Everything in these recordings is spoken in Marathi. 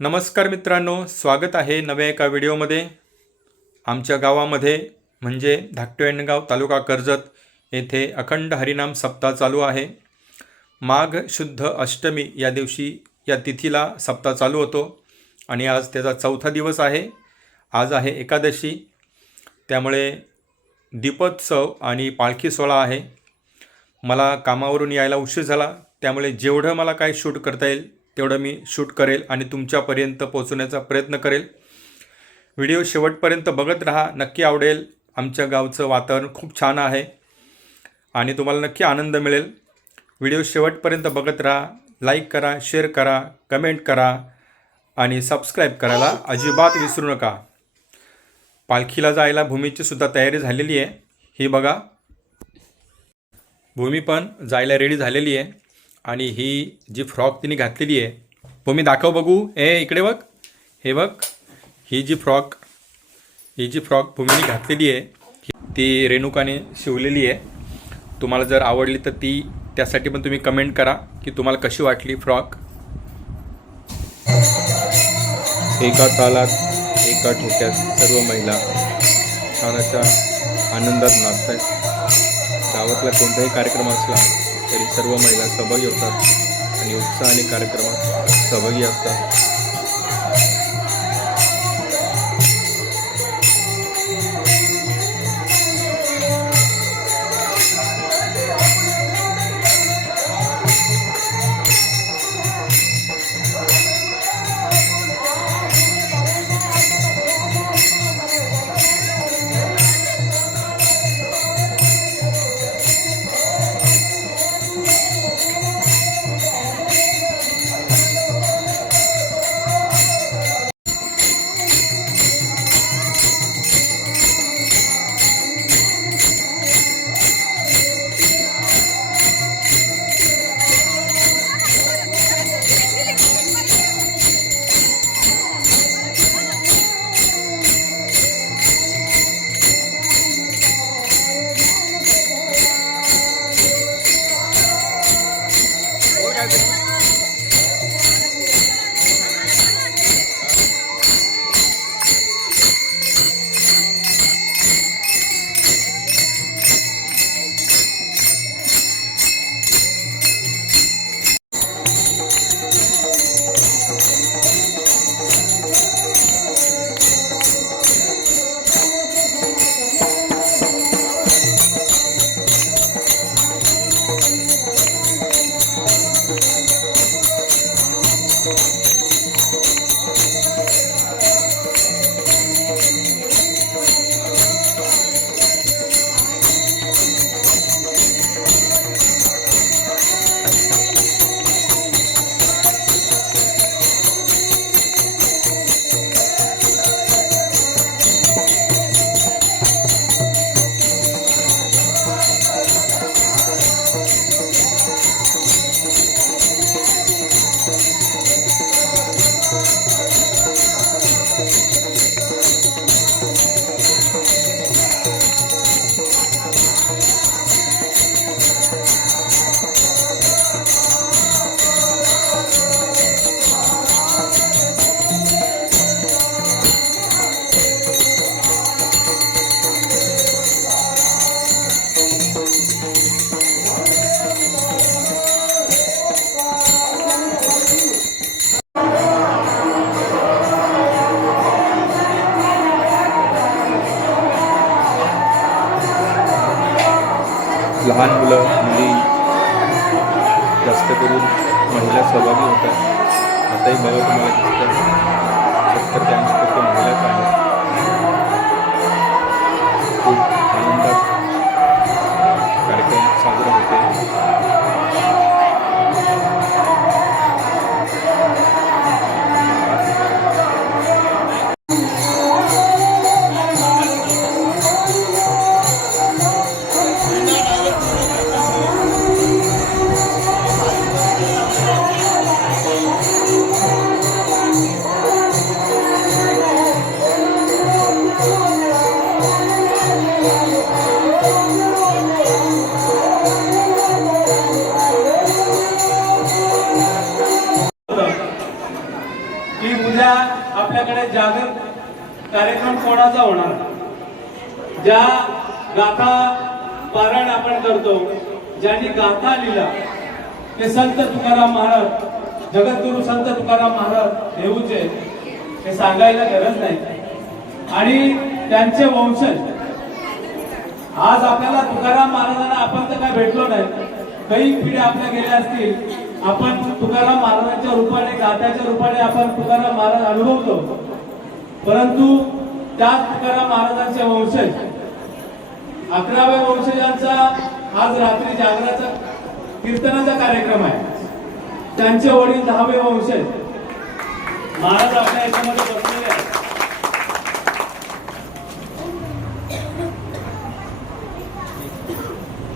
नमस्कार मित्रांनो, स्वागत आहे नव्या एका व्हिडिओमध्ये। आमच्या गावामध्ये म्हणजे धाकटुयनगाव तालुका कर्जत येथे अखंड हरिनाम सप्ताह चालू आहे। माघ शुद्ध अष्टमी या दिवशी या तिथीला सप्ताह चालू होतो आणि आज त्याचा चौथा दिवस आहे। आज आहे एकादशी, त्यामुळे दीपोत्सव आणि पालखी सोहळा आहे। मला कामावरून यायला उशीर झाला, त्यामुळे जेवढं मला काय शूट करता येईल तेवढं मी शूट करेल आणि तुमच्यापर्यंत पोहोचवण्याचा प्रयत्न करेल। व्हिडिओ शेवटपर्यंत बघत राहा, नक्की आवडेल। आमच्या गावचं वातावरण खूप छान आहे आणि तुम्हाला नक्की आनंद मिळेल। व्हिडिओ शेवटपर्यंत बघत राहा, लाईक करा, शेअर करा, कमेंट करा आणि सबस्क्राईब करायला अजिबात विसरू नका। पालखीला जायला भूमीची सुद्धा तयारी झालेली आहे। ही बघा, भूमी पण जायला रेडी झालेली आहे आणि ही जी फ्रॉक तिने घातलेली आहे, भूमी दाखव बघू। इकडे बघ, हे बघ, ही जी फ्रॉक भूमीने घातलेली आहे ती रेणुकाने शिवलेली आहे। तुम्हाला जर आवडली तर त्यासाठी पण तुम्ही कमेंट करा की तुम्हाला कशी वाटली फ्रॉक। एका तालात एका ठोक्यात सर्व महिला छान अशा आनंदात नाचतात। गावातला कोणताही कार्यक्रम असला तरी सर्व महिला सहभागी होतात आणि उत्साहाने कार्यक्रमात सहभागी असतात। लहान मुलं मुली जास्त करून महिला सहभागी होतात। आताही बघा तुम्हाला दिसतं 70-80% महिलाच आहेत। खूप आनंदात कार्यक्रम साजरा होते। उद्या आपल्याकडे जागर कार्यक्रम कोणाचा होणार, ज्या गाथा पारायण आपण करतो, ज्यांनी गाथा लिहिला ते संत तुकाराम महाराज, जगद्गुरु संत तुकाराम महाराज देऊचे, हे सांगायला गरज नाही. आणि त्यांचे वंशज आज आपल्याला तुकाराम महाराजांना आपण तर काय भेटलो नाही, काही पिढ्या आपल्या गेल्या असतील, आपण तुकाराम महाराजांच्या रूपाने, गाथ्याच्या रूपाने आपण तुकाराम महाराज अनुभवतो. परंतु त्याच तुकाराम महाराजांचे वंशज 11व्या वंशजांचा आज रात्री जागराचा कीर्तनाचा कार्यक्रम आहे. त्यांचे वडील 10वे वंशज महाराज आपल्या याच्यामध्ये बसलेले आहेत.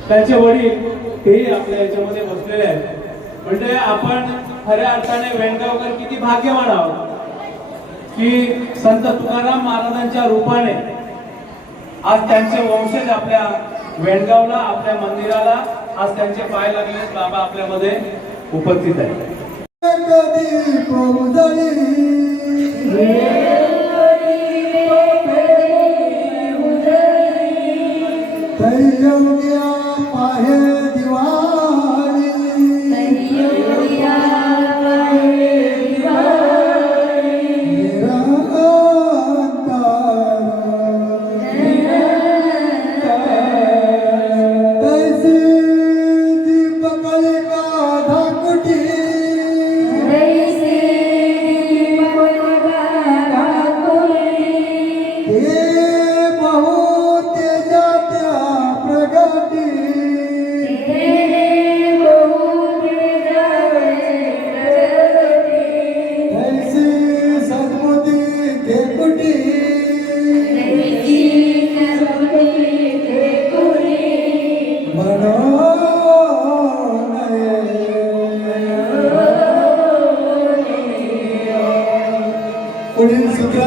त्यांचे वडील तेही आपल्या याच्यामध्ये बसलेले आहेत. म्हणजे आपण खऱ्या अर्थाने वेणगावकर किती भाग्यवान आहोत की संत तुकाराम महाराजांच्या रूपाने आज त्यांचे वंशज आपल्या वेणगावला, आपल्या मंदिराला आज त्यांचे पाय लागले. बाबा आपल्यामध्ये उपस्थित आहेत. पुढील सूत्र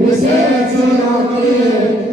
विषयाचे नव्हते